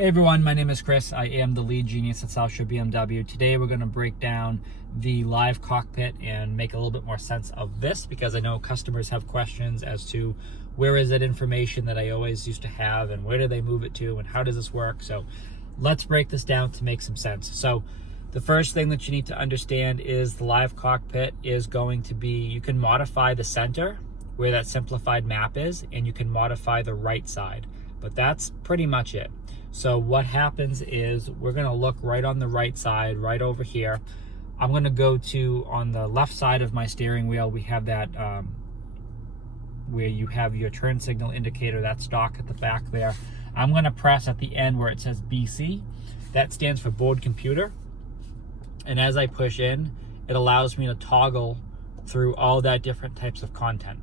Hey everyone, my name is Chris. I am the lead genius at South Shore BMW. Today we're going to break down the live cockpit and make a little bit more sense of this, because I know customers have questions as to where is that information that I always used to have and where do they move it to and how does this work. So let's break this down to make some sense. So the first thing that you need to understand is the live cockpit is going to be, you can modify the center where that simplified map is, and you can modify the right side, but that's pretty much it. So what happens is we're going to look right on the right side, right over here. I'm going to go to, on the left side of my steering wheel, we have that where you have your turn signal indicator, that stock at the back there. I'm going to press at the end where it says BC. That stands for board computer. And as I push in, it allows me to toggle through all that different types of content.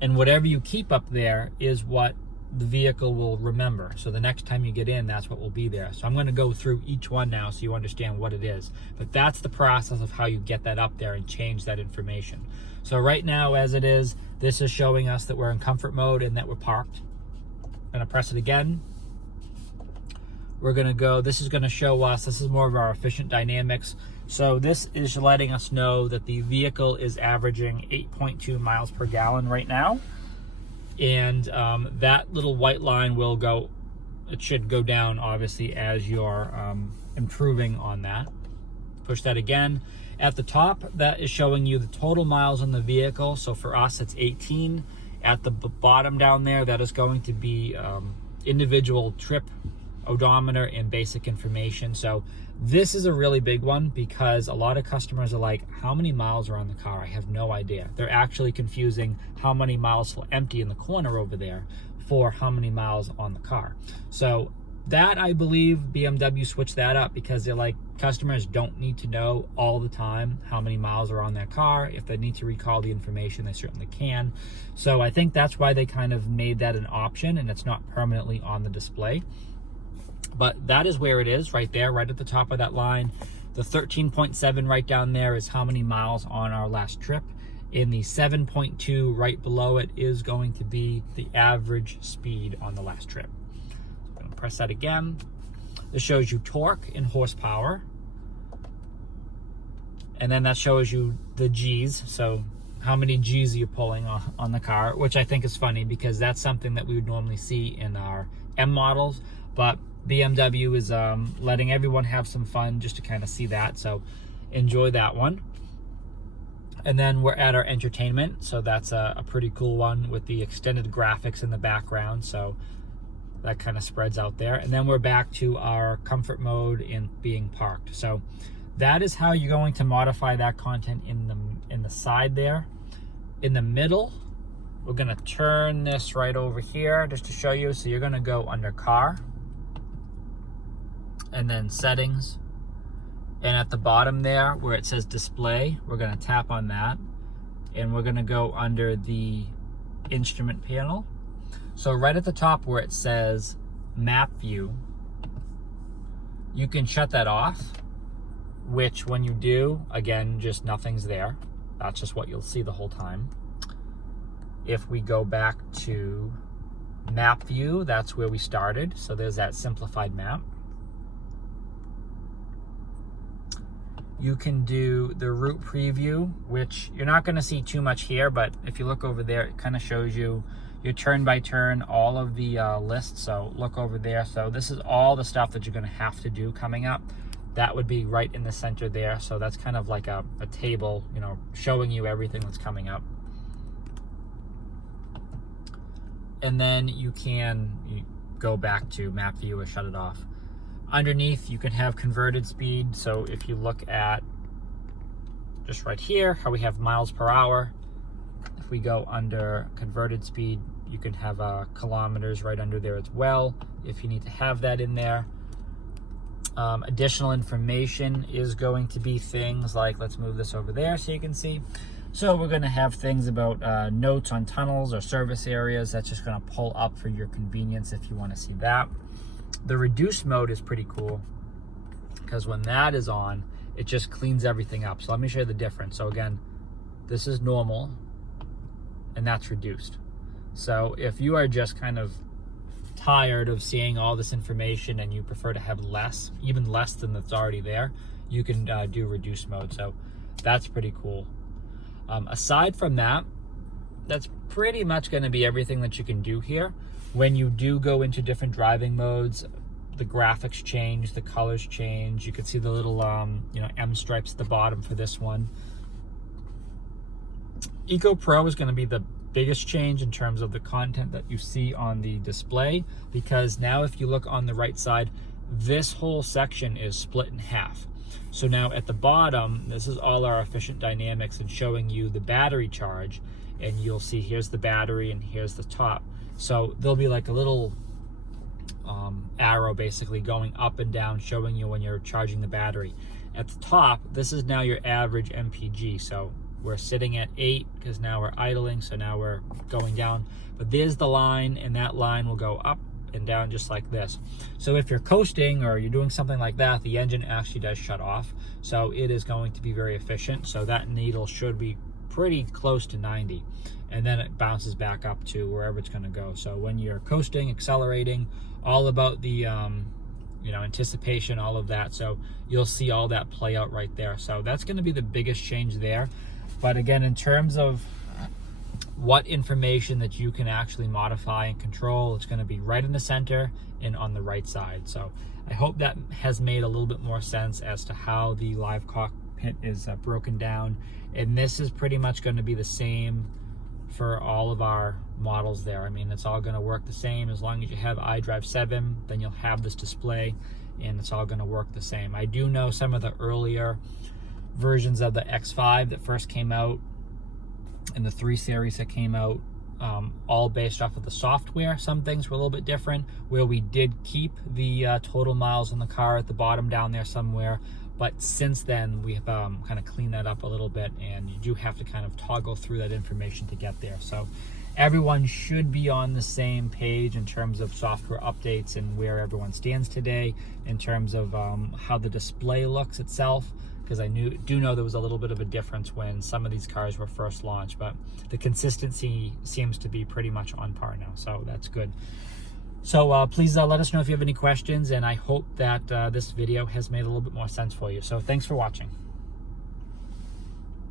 And whatever you keep up there is what the vehicle will remember. So the next time you get in, that's what will be there. So I'm going to go through each one now so you understand what it is. But that's the process of how you get that up there and change that information. So right now, as it is, this is showing us that we're in comfort mode and that we're parked. I'm going to press it again. We're going to go, this is going to show us, this is more of our efficient dynamics. So this is letting us know that the vehicle is averaging 8.2 miles per gallon right now. And that little white line will go, it should go down obviously as you're improving on that. Push that again. At the top, that is showing you the total miles on the vehicle. So for us, it's 18. At the bottom down there, that is going to be individual trip, odometer, and basic information. So this is a really big one because a lot of customers are like, how many miles are on the car? I have no idea. They're actually confusing how many miles will empty in the corner over there for how many miles on the car. So that, I believe BMW switched that up because they're like, customers don't need to know all the time how many miles are on their car. If they need to recall the information, they certainly can. So I think that's why they kind of made that an option, and it's not permanently on the display. But that is where it is, right there, right at the top of that line. The 13.7 right down there is how many miles on our last trip. In the 7.2 right below it is going to be the average speed on the last trip. I'm going to press that again. This shows you torque in horsepower. And then that shows you the G's. So how many G's are you pulling on the car, which I think is funny because that's something that we would normally see in our M models. But BMW is letting everyone have some fun just to kind of see that. So enjoy that one. And then we're at our entertainment. So that's a pretty cool one with the extended graphics in the background. So that kind of spreads out there. And then we're back to our comfort mode in being parked. So that is how you're going to modify that content in the side there. In the middle, we're going to turn this right over here just to show you. So you're going to go under car, and then settings, and at the bottom there where it says display, we're going to tap on that, and we're going to go under the instrument panel. So right at the top where it says map view, you can shut that off, which when you do, again, just nothing's there. That's just what you'll see the whole time. If we go back to map view, that's where we started. So there's that simplified map. You can do the route preview, which you're not going to see too much here, but if you look over there, it kind of shows you your turn by turn, all of the lists. So look over there. So this is all the stuff that you're going to have to do coming up. That would be right in the center there. So that's kind of like a table, you know, showing you everything that's coming up. And then you go back to map view or shut it off. Underneath, you can have converted speed. So if you look at just right here, how we have miles per hour, if we go under converted speed, you can have kilometers right under there as well, if you need to have that in there. Additional information is going to be things like, let's move this over there so you can see. So we're going to have things about notes on tunnels or service areas. That's just going to pull up for your convenience if you want to see that. The reduce mode is pretty cool because when that is on, it just cleans everything up. So let me show you the difference. So again, this is normal and that's reduced. So if you are just kind of tired of seeing all this information and you prefer to have less, even less than that's already there, you can do reduce mode. So that's pretty cool. Aside from that, that's pretty much going to be everything that you can do here. When you do go into different driving modes, the graphics change, the colors change. You can see the little M stripes at the bottom for this one. Eco Pro is going to be the biggest change in terms of the content that you see on the display, because now if you look on the right side, this whole section is split in half. So now at the bottom, this is all our efficient dynamics and showing you the battery charge, and you'll see here's the battery and here's the top. So there'll be like a little arrow basically going up and down showing you when you're charging the battery. At the top, this is now your average MPG. So we're sitting at 8 because now we're idling, so now we're going down. But there's the line, and that line will go up and down just like this. So if you're coasting or you're doing something like that, the engine actually does shut off. So it is going to be very efficient. So that needle should be pretty close to 90. And then it bounces back up to wherever it's going to go. So when you're coasting, accelerating, all about the anticipation, all of that. So you'll see all that play out right there. So that's going to be the biggest change there. But again, in terms of what information that you can actually modify and control, it's going to be right in the center and on the right side. So I hope that has made a little bit more sense as to how the live cockpit is broken down. And this is pretty much going to be the same for all of our models there. I mean, it's all going to work the same. As long as you have iDrive 7, then you'll have this display, and it's all going to work the same. I do know some of the earlier versions of the X5 that first came out and the 3 Series that came out, all based off of the software. Some things were a little bit different, where we did keep the total miles on the car at the bottom down there somewhere. But since then, we have kind of cleaned that up a little bit, and you do have to kind of toggle through that information to get there. So everyone should be on the same page in terms of software updates and where everyone stands today in terms of how the display looks itself, because I do know there was a little bit of a difference when some of these cars were first launched, but the consistency seems to be pretty much on par now, so that's good. So please let us know if you have any questions, and I hope that this video has made a little bit more sense for you. So thanks for watching.